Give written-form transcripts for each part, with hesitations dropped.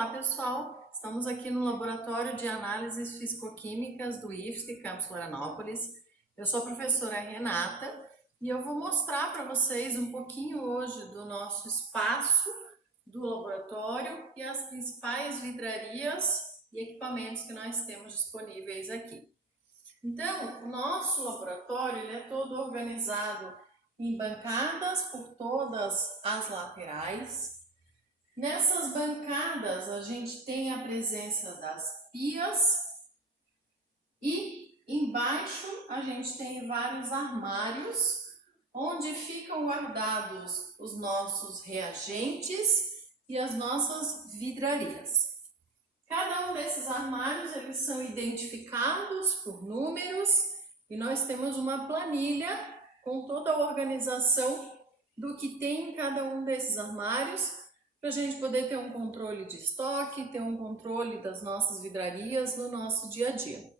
Olá pessoal, estamos aqui no Laboratório de Análises Físico-Químicas do IFSC, Campus Florianópolis. Eu sou a professora Renata e eu vou mostrar para vocês um pouquinho hoje do nosso espaço do laboratório e as principais vidrarias e equipamentos que nós temos disponíveis aqui. Então, o nosso laboratório ele é todo organizado em bancadas por todas as laterais. Nessas bancadas a gente tem a presença das pias e embaixo a gente tem vários armários onde ficam guardados os nossos reagentes e as nossas vidrarias. Cada um desses armários eles são identificados por números e nós temos uma planilha com toda a organização do que tem em cada um desses armários, para a gente poder ter um controle de estoque, ter um controle das nossas vidrarias no nosso dia a dia.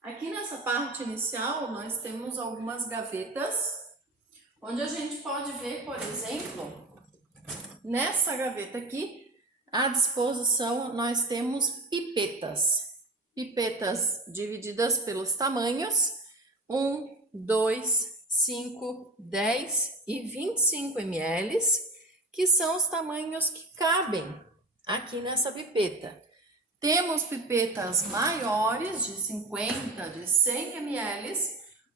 Aqui nessa parte inicial nós temos algumas gavetas, onde a gente pode ver, por exemplo, nessa gaveta aqui, à disposição nós temos pipetas. Pipetas divididas pelos tamanhos, 1, 2, 5, 10 e 25 ml, que são os tamanhos que cabem aqui nessa pipeta. Temos pipetas maiores, de 50, de 100 ml,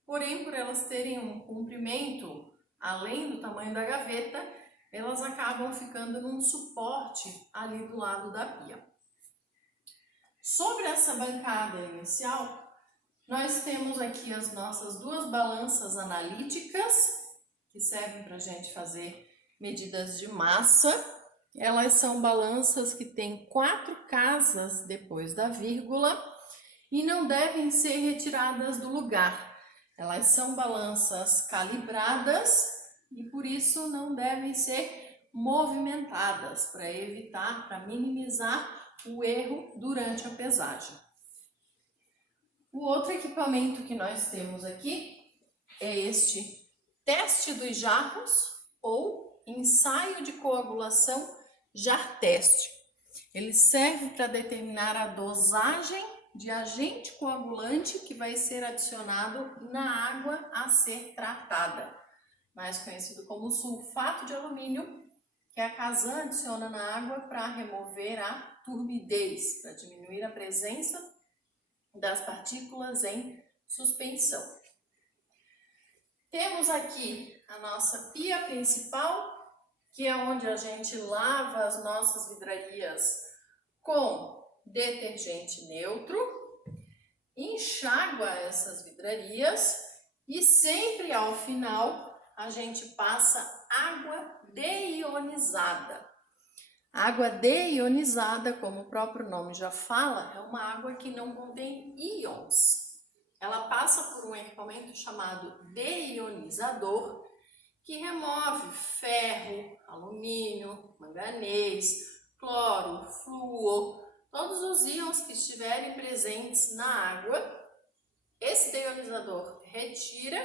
porém por elas terem um comprimento além do tamanho da gaveta, elas acabam ficando num suporte ali do lado da pia. Sobre essa bancada inicial, nós temos aqui as nossas duas balanças analíticas, que servem para a gente fazer medidas de massa. Elas são balanças que têm 4 casas depois da vírgula e não devem ser retiradas do lugar. Elas são balanças calibradas e por isso não devem ser movimentadas, para evitar, para minimizar o erro durante a pesagem. O outro equipamento que nós temos aqui é este teste dos jarros ou ensaio de coagulação jar-teste. Ele serve para determinar a dosagem de agente coagulante que vai ser adicionado na água a ser tratada, mais conhecido como sulfato de alumínio, que a Casan adiciona na água para remover a turbidez, para diminuir a presença das partículas em suspensão. Temos aqui a nossa pia principal, que é onde a gente lava as nossas vidrarias com detergente neutro, enxágua essas vidrarias e sempre ao final a gente passa água deionizada. Água deionizada, como o próprio nome já fala, é uma água que não contém íons. Ela passa por um equipamento chamado deionizador, que remove ferro, alumínio, manganês, cloro, flúor, todos os íons que estiverem presentes na água. Esse deionizador retira,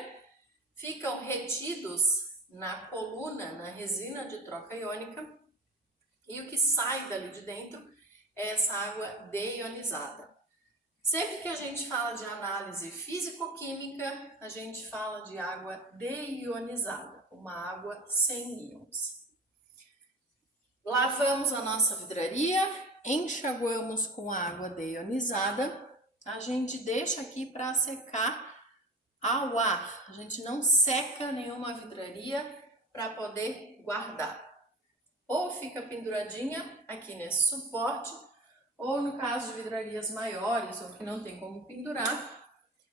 ficam retidos na coluna, na resina de troca iônica, e o que sai dali de dentro é essa água deionizada. Sempre que a gente fala de análise físico-química, a gente fala de água deionizada, uma água sem íons. Lavamos a nossa vidraria, enxaguamos com água deionizada, a gente deixa aqui para secar ao ar. A gente não seca nenhuma vidraria para poder guardar. Ou fica penduradinha aqui nesse suporte, ou no caso de vidrarias maiores ou que não tem como pendurar,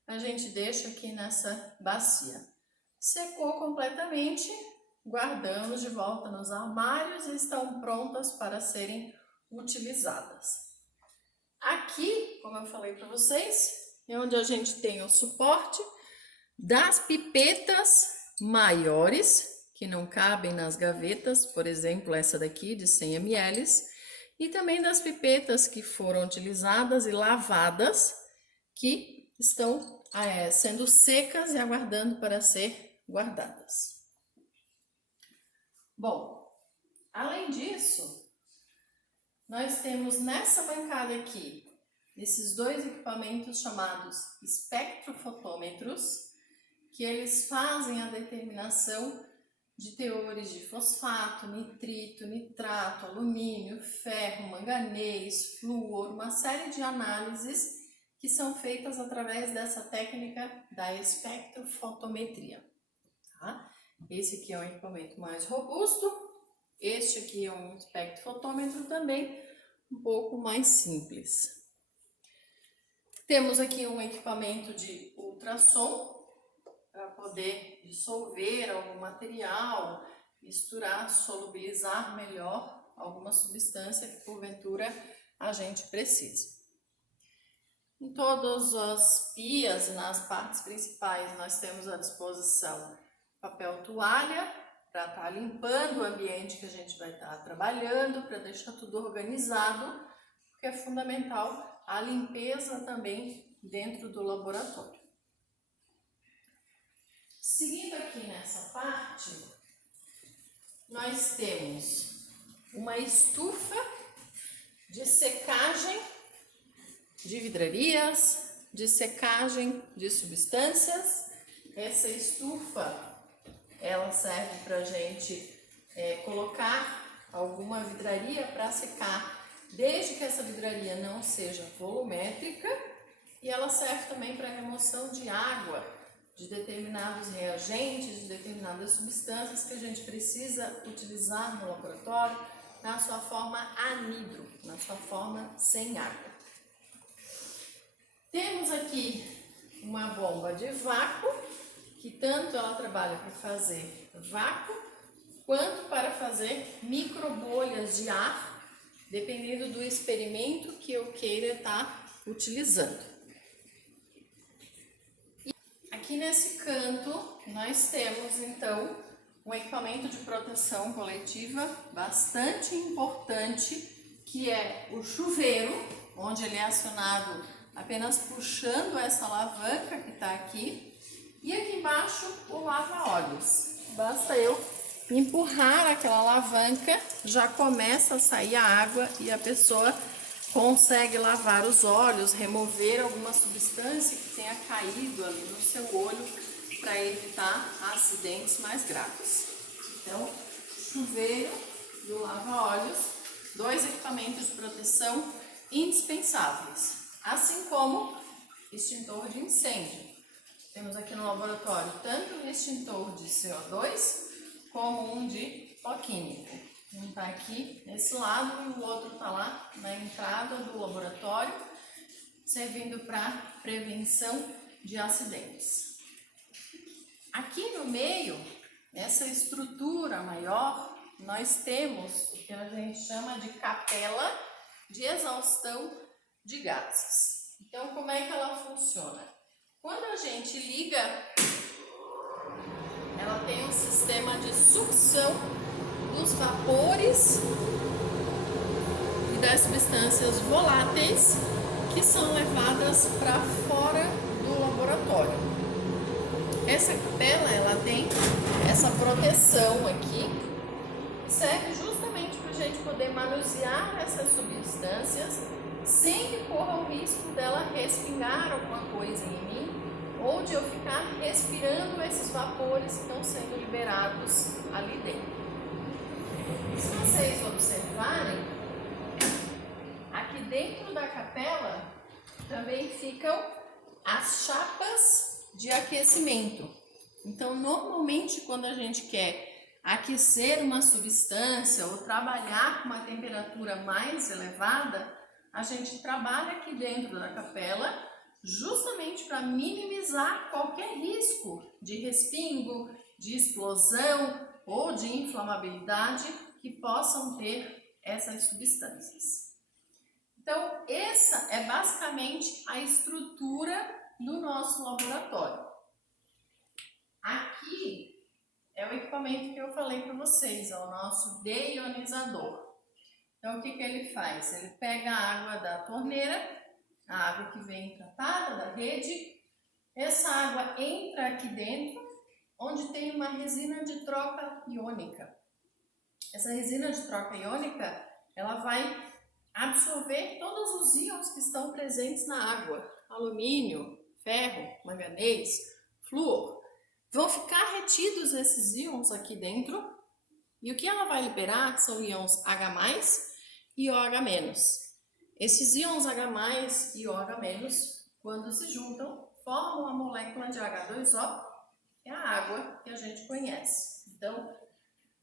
a gente deixa aqui nessa bacia. Secou completamente, guardamos de volta nos armários e estão prontas para serem utilizadas. Aqui, como eu falei para vocês, é onde a gente tem o suporte das pipetas maiores, que não cabem nas gavetas, por exemplo, essa daqui de 100 ml, e também das pipetas que foram utilizadas e lavadas, que estão sendo secas e aguardando para ser guardadas. Bom, além disso, nós temos nessa bancada aqui, esses dois equipamentos chamados espectrofotômetros, que eles fazem a determinação de teores de fosfato, nitrito, nitrato, alumínio, ferro, manganês, flúor, uma série de análises que são feitas através dessa técnica da espectrofotometria. Tá? Esse aqui é um equipamento mais robusto, este aqui é um espectrofotômetro também um pouco mais simples. Temos aqui um equipamento de ultrassom para poder dissolver algum material, misturar, solubilizar melhor alguma substância que porventura a gente precise. Em todas as pias e nas partes principais nós temos à disposição papel toalha para estar limpando o ambiente que a gente vai estar trabalhando, para deixar tudo organizado, porque é fundamental a limpeza também dentro do laboratório. Seguindo aqui nessa parte, nós temos uma estufa de secagem de vidrarias, de secagem de substâncias. Essa estufa, ela serve para a gente colocar alguma vidraria para secar, desde que essa vidraria não seja volumétrica, e ela serve também para remoção de água, de determinados reagentes, de determinadas substâncias que a gente precisa utilizar no laboratório na sua forma anidro, na sua forma sem água. Temos aqui uma bomba de vácuo, que tanto ela trabalha para fazer vácuo, quanto para fazer microbolhas de ar, dependendo do experimento que eu queira estar utilizando. Aqui nesse canto, nós temos então um equipamento de proteção coletiva bastante importante, que é o chuveiro, onde ele é acionado apenas puxando essa alavanca que está aqui, e aqui embaixo o lava-olhos. Basta eu empurrar aquela alavanca, já começa a sair a água e a pessoa consegue lavar os olhos, remover alguma substância que tenha caído ali no seu olho para evitar acidentes mais graves. Então, chuveiro do lava-olhos, dois equipamentos de proteção indispensáveis, assim como extintor de incêndio. Temos aqui no laboratório tanto um extintor de CO2 como um de pó químico. Um está aqui nesse lado e o outro está lá na entrada do laboratório, servindo para prevenção de acidentes. Aqui no meio, nessa estrutura maior, nós temos o que a gente chama de capela de exaustão de gases. Então, como é que ela funciona? Quando a gente liga, ela tem um sistema de sucção dos vapores e das substâncias voláteis que são levadas para fora do laboratório. Essa capela, ela tem essa proteção aqui, que serve justamente para a gente poder manusear essas substâncias sem que corra o risco dela respingar alguma coisa em mim, ou de eu ficar respirando esses vapores que estão sendo liberados ali dentro. Se vocês observarem, aqui dentro da capela também ficam as chapas de aquecimento. Então, normalmente, quando a gente quer aquecer uma substância ou trabalhar com uma temperatura mais elevada, a gente trabalha aqui dentro da capela justamente para minimizar qualquer risco de respingo, de explosão ou de inflamabilidade que possam ter essas substâncias. Então, essa é basicamente a estrutura do nosso laboratório. Aqui é o equipamento que eu falei para vocês, é o nosso deionizador. Então, o que ele faz? Ele pega a água da torneira, a água que vem tratada da rede, essa água entra aqui dentro, onde tem uma resina de troca iônica. Essa resina de troca iônica, ela vai absorver todos os íons que estão presentes na água. Alumínio, ferro, manganês, flúor. Vão ficar retidos esses íons aqui dentro. E o que ela vai liberar são íons H+, e OH-. Esses íons H+ e OH-, quando se juntam, formam a molécula de H2O, que é a água que a gente conhece. Então,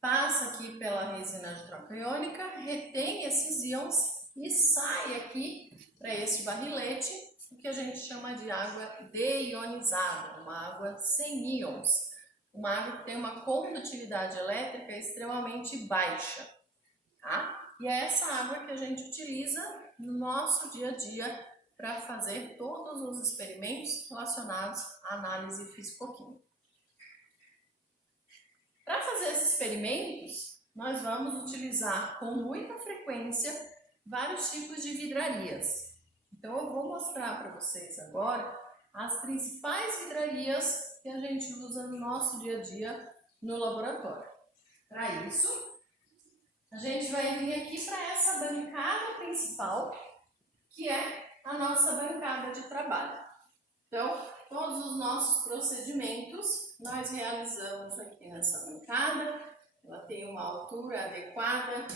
passa aqui pela resina de troca iônica, retém esses íons e sai aqui para esse barrilete, o que a gente chama de água deionizada, uma água sem íons, uma água que tem uma condutividade elétrica extremamente baixa, tá? E é essa água que a gente utiliza no nosso dia a dia para fazer todos os experimentos relacionados à análise físico-química. Para fazer esses experimentos, nós vamos utilizar com muita frequência vários tipos de vidrarias. Então eu vou mostrar para vocês agora as principais vidrarias que a gente usa no nosso dia a dia no laboratório. Para isso, a gente vai vir aqui para essa bancada principal, que é a nossa bancada de trabalho. Então, todos os nossos procedimentos nós realizamos aqui nessa bancada. Ela tem uma altura adequada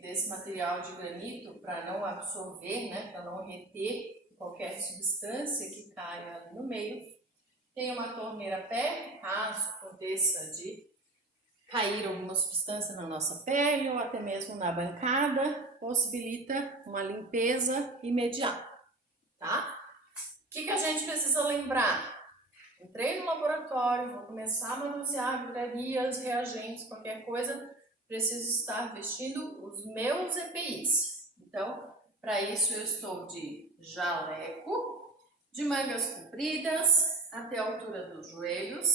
desse material de granito para não absorver, para não reter qualquer substância que caia ali no meio. Tem uma torneira perto, caso aconteça de cair alguma substância na nossa pele ou até mesmo na bancada, possibilita uma limpeza imediata, tá? O que a gente precisa lembrar? Entrei no laboratório, vou começar a manusear vidrarias, reagentes, qualquer coisa, preciso estar vestindo os meus EPIs. Então, para isso eu estou de jaleco, de mangas compridas até a altura dos joelhos,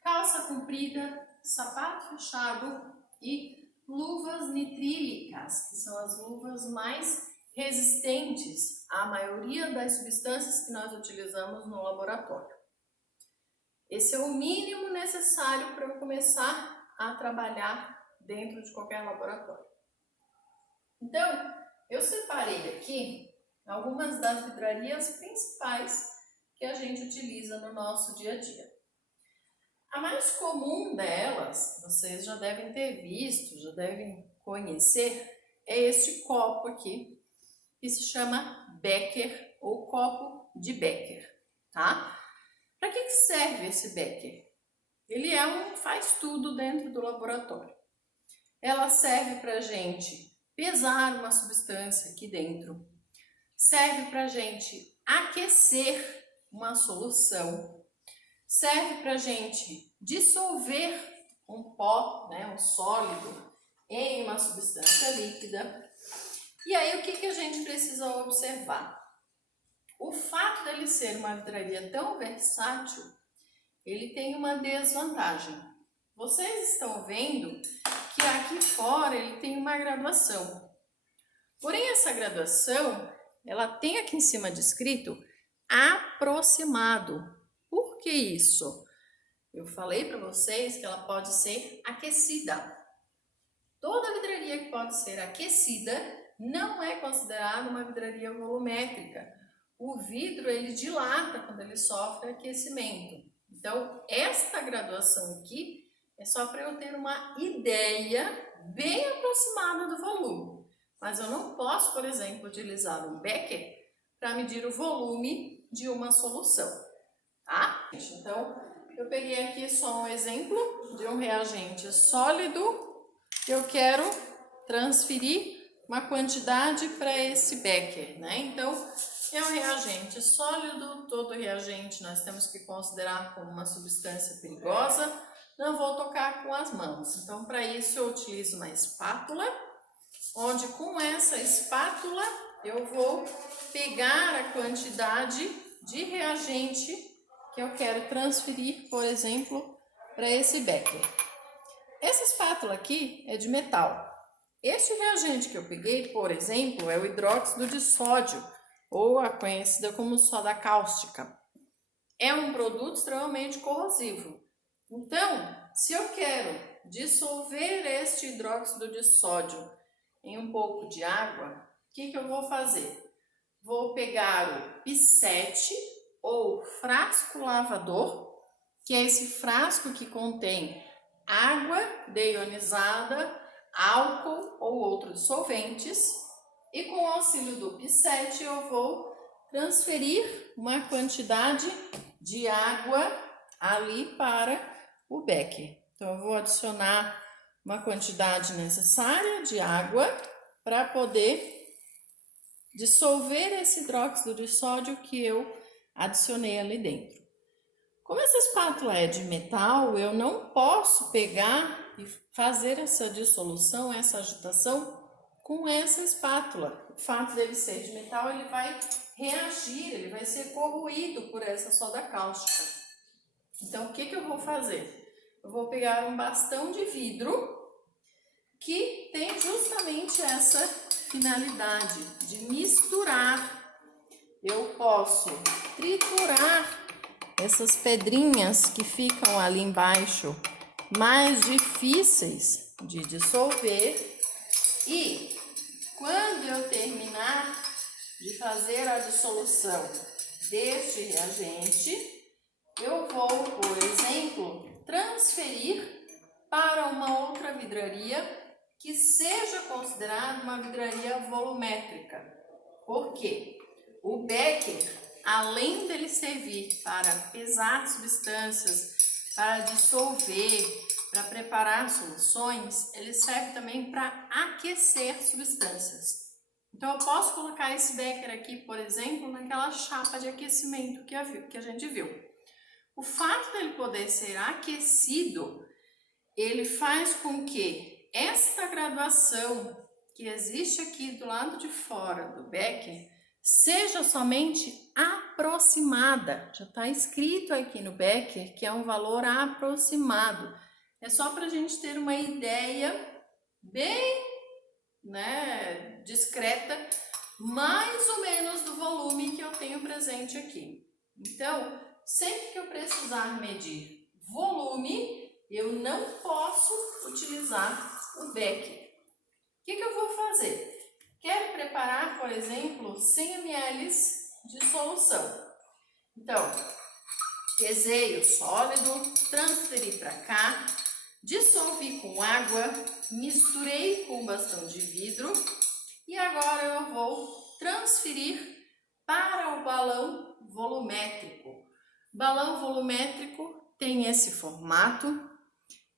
calça comprida, sapato fechado e luvas nitrílicas, que são as luvas mais resistentes à maioria das substâncias que nós utilizamos no laboratório. Esse é o mínimo necessário para eu começar a trabalhar dentro de qualquer laboratório. Então, eu separei aqui algumas das vidrarias principais que a gente utiliza no nosso dia a dia. A mais comum delas, vocês já devem ter visto, já devem conhecer, é este copo aqui, que se chama Becker ou copo de Becker, tá? Para que serve esse Becker? Ele é um faz-tudo dentro do laboratório. Ela serve para a gente pesar uma substância aqui dentro, serve para a gente aquecer uma solução, serve para a gente dissolver um pó, um sólido, em uma substância líquida. E aí o que a gente precisa observar? O fato dele ser uma vidraria tão versátil, ele tem uma desvantagem. Vocês estão vendo que aqui fora ele tem uma graduação. Porém, essa graduação, ela tem aqui em cima descrito aproximado. Por que isso? Eu falei para vocês que ela pode ser aquecida. Toda vidraria que pode ser aquecida não é considerada uma vidraria volumétrica. O vidro ele dilata quando ele sofre aquecimento. Então, esta graduação aqui é só para eu ter uma ideia bem aproximada do volume. Mas eu não posso, por exemplo, utilizar um Becker para medir o volume de uma solução, tá? Então, eu peguei aqui só um exemplo de um reagente sólido que eu quero transferir uma quantidade para esse Becker, Então, é um reagente sólido, todo reagente nós temos que considerar como uma substância perigosa, não vou tocar com as mãos. Então, para isso eu utilizo uma espátula, onde com essa espátula eu vou pegar a quantidade de reagente que eu quero transferir, por exemplo, para esse Becker. Essa espátula aqui é de metal. Este reagente que eu peguei, por exemplo, é o hidróxido de sódio, ou a conhecida como soda cáustica. É um produto extremamente corrosivo. Então, se eu quero dissolver este hidróxido de sódio em um pouco de água, que eu vou fazer? Vou pegar o pipete ou frasco lavador, que é esse frasco que contém água deionizada, álcool ou outros solventes, e com o auxílio do pipete eu vou transferir uma quantidade de água ali para o becker. Então eu vou adicionar uma quantidade necessária de água para poder dissolver esse hidróxido de sódio que eu adicionei ali dentro. Como essa espátula é de metal, eu não posso pegar e fazer essa dissolução, essa agitação com essa espátula. O fato dele ser de metal, ele vai reagir, ele vai ser corroído por essa soda cáustica. Então, o que eu vou fazer? Eu vou pegar um bastão de vidro que tem justamente essa finalidade de misturar. Eu posso triturar essas pedrinhas que ficam ali embaixo, mais difíceis de dissolver, e quando eu terminar de fazer a dissolução deste reagente, eu vou, por exemplo, transferir para uma outra vidraria que seja considerada uma vidraria volumétrica. Por quê? O becker, além dele servir para pesar substâncias, para dissolver, para preparar soluções, ele serve também para aquecer substâncias. Então eu posso colocar esse becker aqui, por exemplo, naquela chapa de aquecimento que a gente viu. O fato dele poder ser aquecido, ele faz com que esta graduação que existe aqui do lado de fora do becker seja somente aproximada. Já está escrito aqui no becker que é um valor aproximado. É só para a gente ter uma ideia bem, discreta, mais ou menos do volume que eu tenho presente aqui. Então, sempre que eu precisar medir volume, eu não posso utilizar o becker. O que eu vou fazer? Quero preparar, por exemplo, 100 ml de solução. Então, pesei o sólido, transferi para cá, dissolvi com água, misturei com bastão de vidro e agora eu vou transferir para o balão volumétrico. O balão volumétrico tem esse formato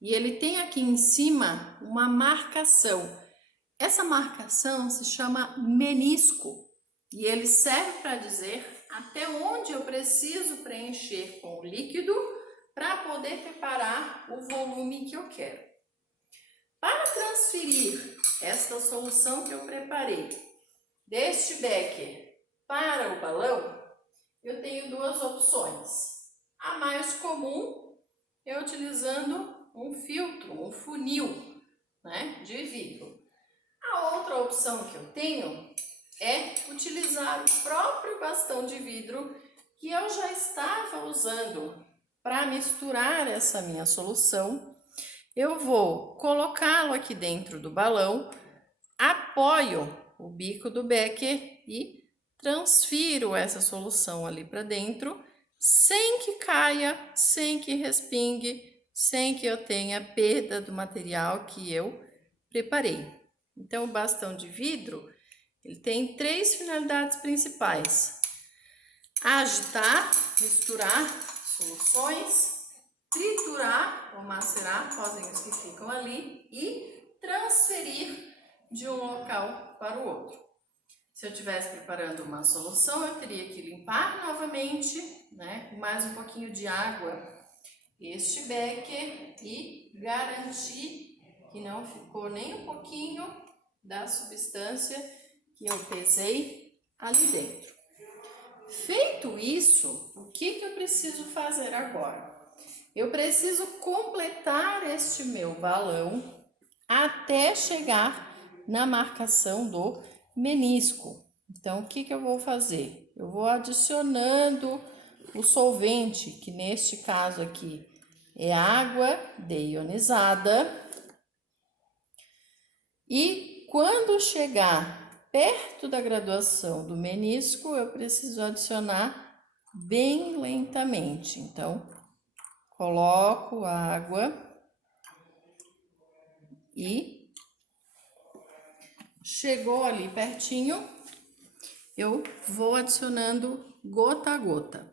e ele tem aqui em cima uma marcação. Essa marcação se chama menisco e ele serve para dizer até onde eu preciso preencher com o líquido para poder preparar o volume que eu quero. Para transferir esta solução que eu preparei deste becker para o balão, eu tenho duas opções. A mais comum é utilizando um filtro, um funil, de vidro. A outra opção que eu tenho é utilizar o próprio bastão de vidro que eu já estava usando para misturar essa minha solução. Eu vou colocá-lo aqui dentro do balão, apoio o bico do becker e transfiro essa solução ali para dentro, sem que caia, sem que respingue, sem que eu tenha perda do material que eu preparei. Então, o bastão de vidro, ele tem três finalidades principais: agitar, misturar soluções, triturar ou macerar pozinhos que ficam ali e transferir de um local para o outro. Se eu estivesse preparando uma solução, eu teria que limpar novamente, com mais um pouquinho de água, este becker e garantir que não ficou nem um pouquinho da substância que eu pesei ali dentro. Feito isso, o que eu preciso fazer agora? Eu preciso completar este meu balão até chegar na marcação do menisco. Então, o que eu vou fazer? Eu vou adicionando o solvente, que neste caso aqui é água deionizada. E quando chegar perto da graduação do menisco, eu preciso adicionar bem lentamente. Então, coloco água e chegou ali pertinho, eu vou adicionando gota a gota.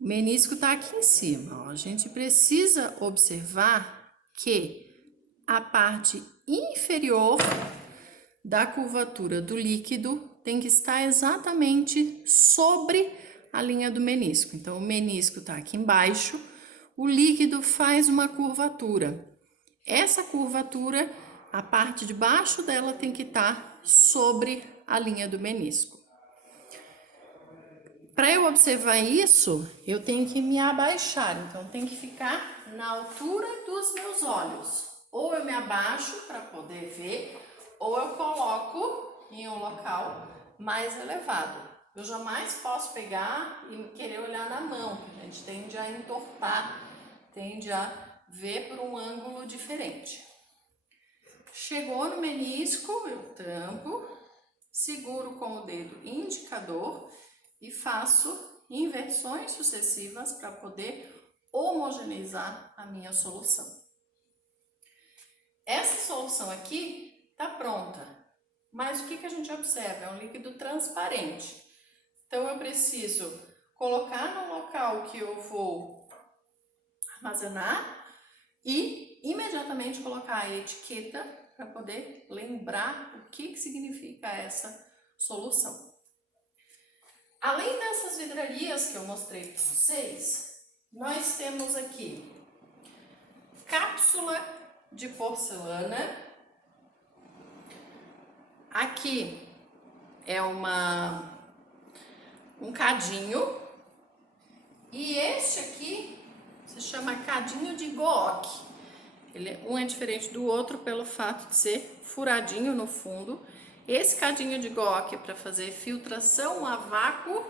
O menisco está aqui em cima, ó. A gente precisa observar que a parte inferior da curvatura do líquido tem que estar exatamente sobre a linha do menisco. Então, o menisco está aqui embaixo, o líquido faz uma curvatura. Essa curvatura, a parte de baixo dela tem que estar sobre a linha do menisco. Para eu observar isso, eu tenho que me abaixar, então tem que ficar na altura dos meus olhos. Ou eu me abaixo para poder ver, ou eu coloco em um local mais elevado. Eu jamais posso pegar e querer olhar na mão, a gente tende a entortar, tende a ver por um ângulo diferente. Chegou no menisco, eu tampo, seguro com o dedo indicador e faço inversões sucessivas para poder homogeneizar a minha solução. Essa solução aqui está pronta, mas o que a gente observa? É um líquido transparente. Então, eu preciso colocar no local que eu vou armazenar e imediatamente colocar a etiqueta para poder lembrar o que significa essa solução. Além dessas vidrarias que eu mostrei para vocês, nós temos aqui cápsula de porcelana. Aqui é um cadinho. E este aqui se chama cadinho de Goock. Um é diferente do outro pelo fato de ser furadinho no fundo. Esse cadinho de Goock é para fazer filtração a vácuo.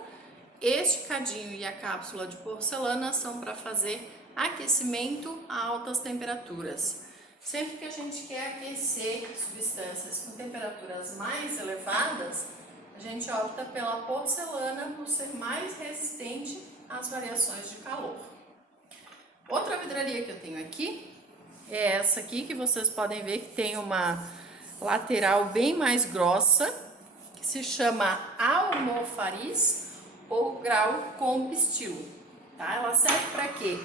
Este cadinho e a cápsula de porcelana são para fazer aquecimento a altas temperaturas. Sempre que a gente quer aquecer substâncias com temperaturas mais elevadas, a gente opta pela porcelana por ser mais resistente às variações de calor. Outra vidraria que eu tenho aqui é essa aqui, que vocês podem ver que tem uma lateral bem mais grossa, que se chama almofariz ou grau com pistilo, tá? Ela serve para quê?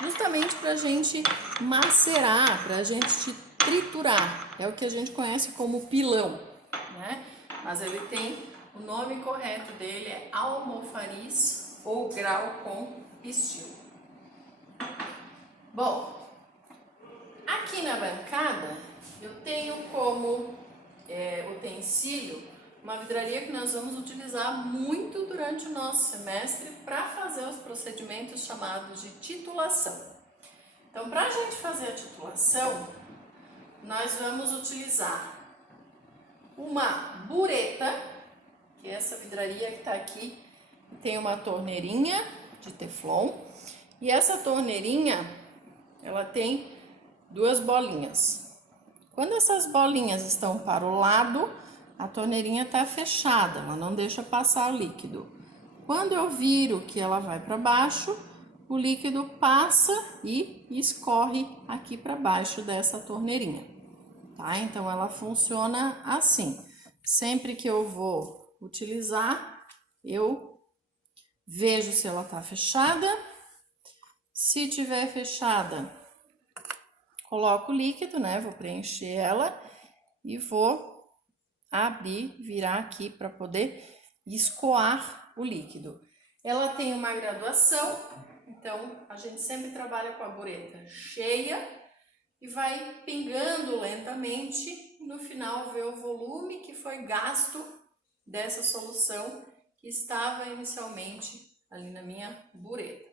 Justamente para a gente macerar, para a gente triturar. É o que a gente conhece como pilão, né? Mas ele tem, o nome correto dele é almofariz ou grau com pistilo. Bom, aqui na bancada eu tenho como utensílio uma vidraria que nós vamos utilizar muito durante o nosso semestre para fazer os procedimentos chamados de titulação. Então, para a gente fazer a titulação, nós vamos utilizar uma bureta, que é essa vidraria que está aqui, tem uma torneirinha de teflon, e essa torneirinha, ela tem duas bolinhas. Quando essas bolinhas estão para o lado, a torneirinha está fechada, ela não deixa passar o líquido. Quando eu viro que ela vai para baixo, o líquido passa e escorre aqui para baixo dessa torneirinha, tá? Então, ela funciona assim. Sempre que eu vou utilizar, eu vejo se ela está fechada. Se tiver fechada, coloco o líquido, né? Vou preencher ela e vou abrir, virar aqui para poder escoar o líquido. Ela tem uma graduação, então a gente sempre trabalha com a bureta cheia e vai pingando lentamente. No final, vê o volume que foi gasto dessa solução que estava inicialmente ali na minha bureta.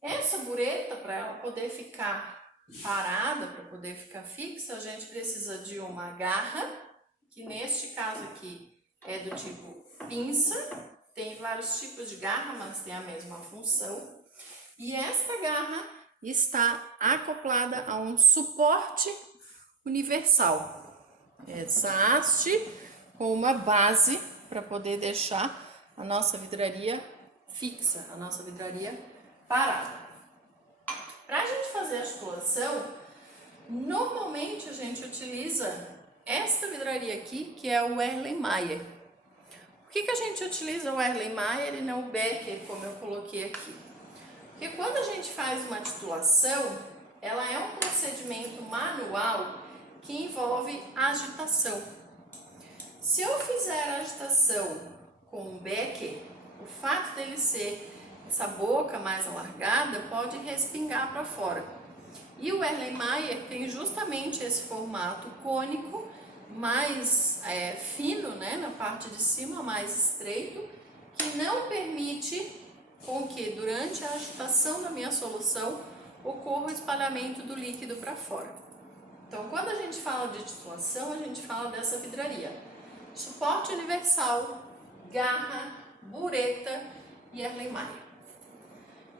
Essa bureta, para ela poder ficar parada, para poder ficar fixa, a gente precisa de uma garra, que neste caso aqui é do tipo pinça. Tem vários tipos de garra, mas tem a mesma função. E esta garra está acoplada a um suporte universal. Essa haste com uma base para poder deixar a nossa vidraria fixa, a nossa vidraria parada. Para a gente fazer a titulação, normalmente a gente utiliza esta vidraria aqui, que é o Erlenmeyer. Por que a gente utiliza o Erlenmeyer e não o Becker, como eu coloquei aqui? Porque quando a gente faz uma titulação, ela é um procedimento manual que envolve agitação. Se eu fizer a agitação com o Becker, o fato dele ser essa boca mais alargada pode respingar para fora. E o Erlenmeyer tem justamente esse formato cônico, mais fino, né, na parte de cima, mais estreito, que não permite com que durante a agitação da minha solução ocorra o espalhamento do líquido para fora. Então, quando a gente fala de titulação, a gente fala dessa vidraria. Suporte universal, garra, bureta e Erlenmeyer.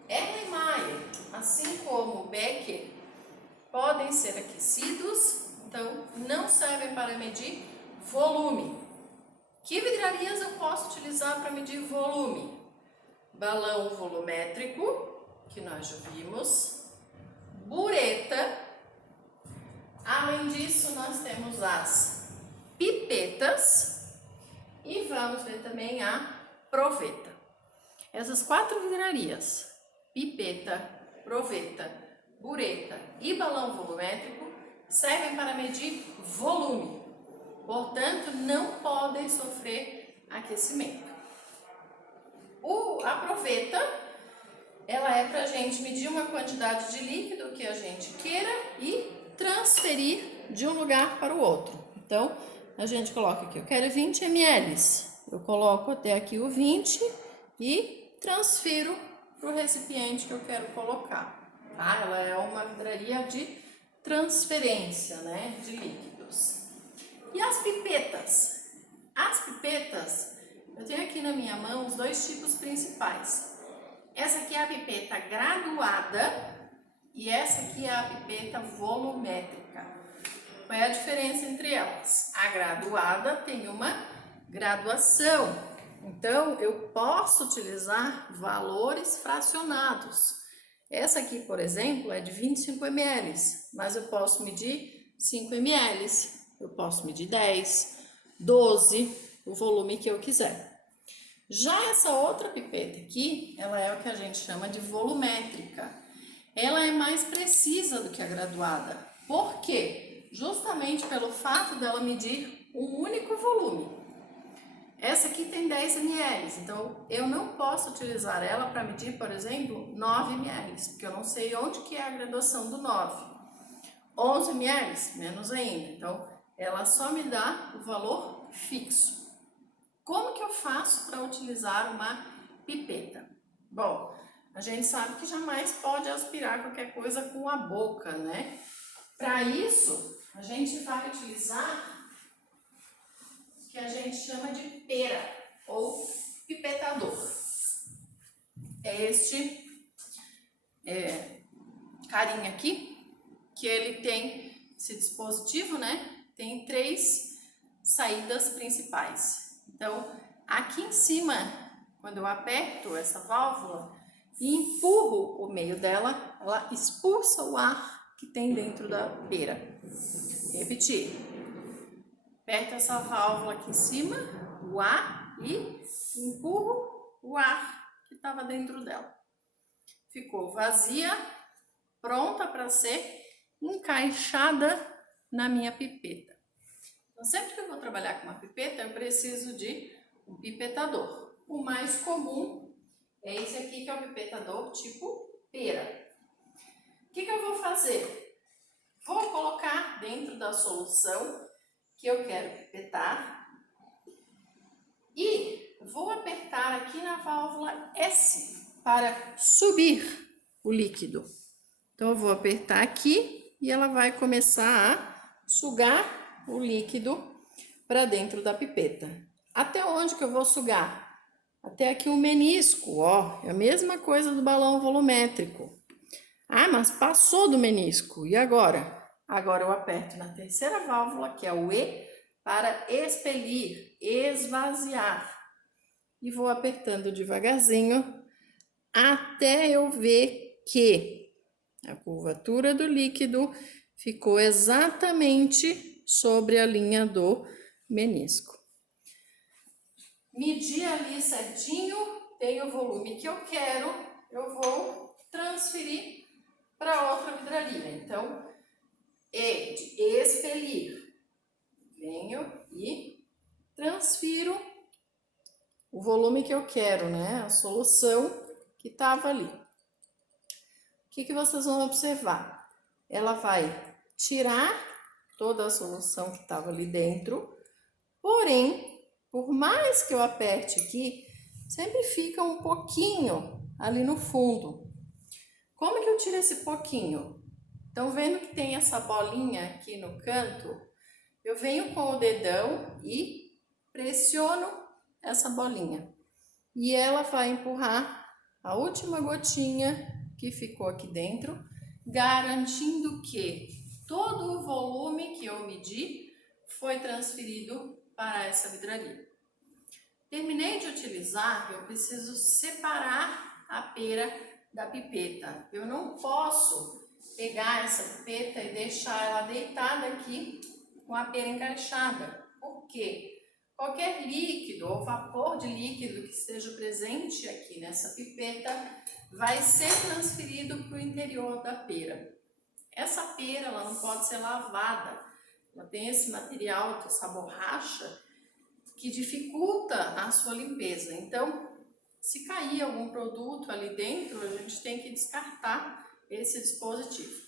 Erlenmeyer, assim como Becker, podem ser aquecidos, então não servem para medir volume. Que vidrarias eu posso utilizar para medir volume? Balão volumétrico, que nós já vimos, bureta. Além disso, nós temos as pipetas e vamos ver também a proveta. Essas 4 vidrarias, pipeta, proveta, bureta e balão volumétrico, servem para medir volume, portanto não podem sofrer aquecimento. A proveta, ela é para a gente medir uma quantidade de líquido que a gente queira e transferir de um lugar para o outro. Então, a gente coloca aqui, eu quero 20 ml, eu coloco até aqui o 20 e transfiro para o recipiente que eu quero colocar. Tá? Ela é uma vidraria de transferência, né, de líquidos. E as pipetas? As pipetas, eu tenho aqui na minha mão os 2 tipos principais. Essa aqui é a pipeta graduada e essa aqui é a pipeta volumétrica. Qual é a diferença entre elas? A graduada tem uma graduação, então eu posso utilizar valores fracionados. Essa aqui, por exemplo, é de 25 ml, mas eu posso medir 5 ml, eu posso medir 10, 12, o volume que eu quiser. Já essa outra pipeta aqui, ela é o que a gente chama de volumétrica. Ela é mais precisa do que a graduada. Por quê? Justamente pelo fato dela medir um único volume. Essa aqui tem 10 ml, então eu não posso utilizar ela para medir, por exemplo, 9 ml, porque eu não sei onde que é a graduação do 9. 11 ml, menos ainda. Então, ela só me dá o valor fixo. Como que eu faço para utilizar uma pipeta? Bom, a gente sabe que jamais pode aspirar qualquer coisa com a boca, né? Para isso, a gente vai utilizar o que a gente chama de pera ou pipetador. É este carinha aqui, que ele tem esse dispositivo, né? Tem 3 saídas principais. Então, aqui em cima, quando eu aperto essa válvula e empurro o meio dela, ela expulsa o ar que tem dentro da pera. Repetir. Aperto essa válvula aqui em cima, o ar, e empurro o ar que estava dentro dela. Ficou vazia, pronta para ser encaixada na minha pipeta. Então, sempre que eu vou trabalhar com uma pipeta, eu preciso de um pipetador. O mais comum é esse aqui, que é o pipetador tipo pera. O que eu vou fazer? Vou colocar dentro da solução que eu quero pipetar e vou apertar aqui na válvula S para subir o líquido. Então, eu vou apertar aqui e ela vai começar a sugar o líquido para dentro da pipeta. Até onde que eu vou sugar? Até aqui o menisco, ó, é a mesma coisa do balão volumétrico. Ah, mas passou do menisco, e agora? Agora eu aperto na terceira válvula, que é o E, para expelir, esvaziar. E vou apertando devagarzinho até eu ver que a curvatura do líquido ficou exatamente sobre a linha do menisco. Medi ali certinho, tem o volume que eu quero, eu vou transferir para outra vidraria. Então, de expelir, venho e transfiro o volume que eu quero, né? A solução que estava ali. O que vocês vão observar? Ela vai tirar toda a solução que estava ali dentro, porém, por mais que eu aperte aqui, sempre fica um pouquinho ali no fundo. Como que eu tiro esse pouquinho? Estão vendo que tem essa bolinha aqui no canto? Eu venho com o dedão e pressiono essa bolinha. E ela vai empurrar a última gotinha que ficou aqui dentro, garantindo que todo o volume que eu medi foi transferido para essa vidraria. Terminei de utilizar, eu preciso separar a pera da pipeta. Eu não posso pegar essa pipeta e deixar ela deitada aqui com a pera encaixada. Por quê? Qualquer líquido ou vapor de líquido que esteja presente aqui nessa pipeta vai ser transferido para o interior da pera. Essa pera ela não pode ser lavada, ela tem esse material, essa borracha, que dificulta a sua limpeza. Então, se cair algum produto ali dentro, a gente tem que descartar esse dispositivo.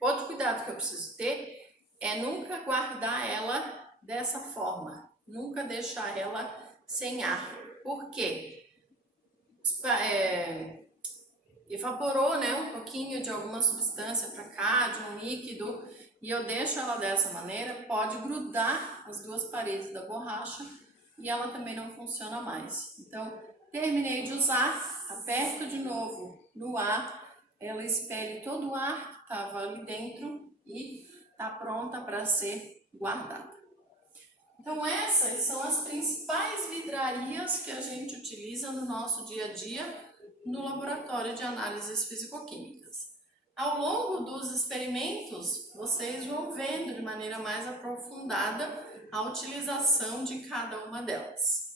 Outro cuidado que eu preciso ter é nunca guardar ela dessa forma, nunca deixar ela sem ar. Por quê? Evaporou, né, um pouquinho de alguma substância para cá, de um líquido, e eu deixo ela dessa maneira, pode grudar as duas paredes da borracha e ela também não funciona mais. Então, terminei de usar, aperto de novo no ar, ela expele todo o ar que estava ali dentro e está pronta para ser guardada. Então, essas são as principais vidrarias que a gente utiliza no nosso dia a dia no laboratório de análises físico-químicas. Ao longo dos experimentos, vocês vão vendo de maneira mais aprofundada a utilização de cada uma delas.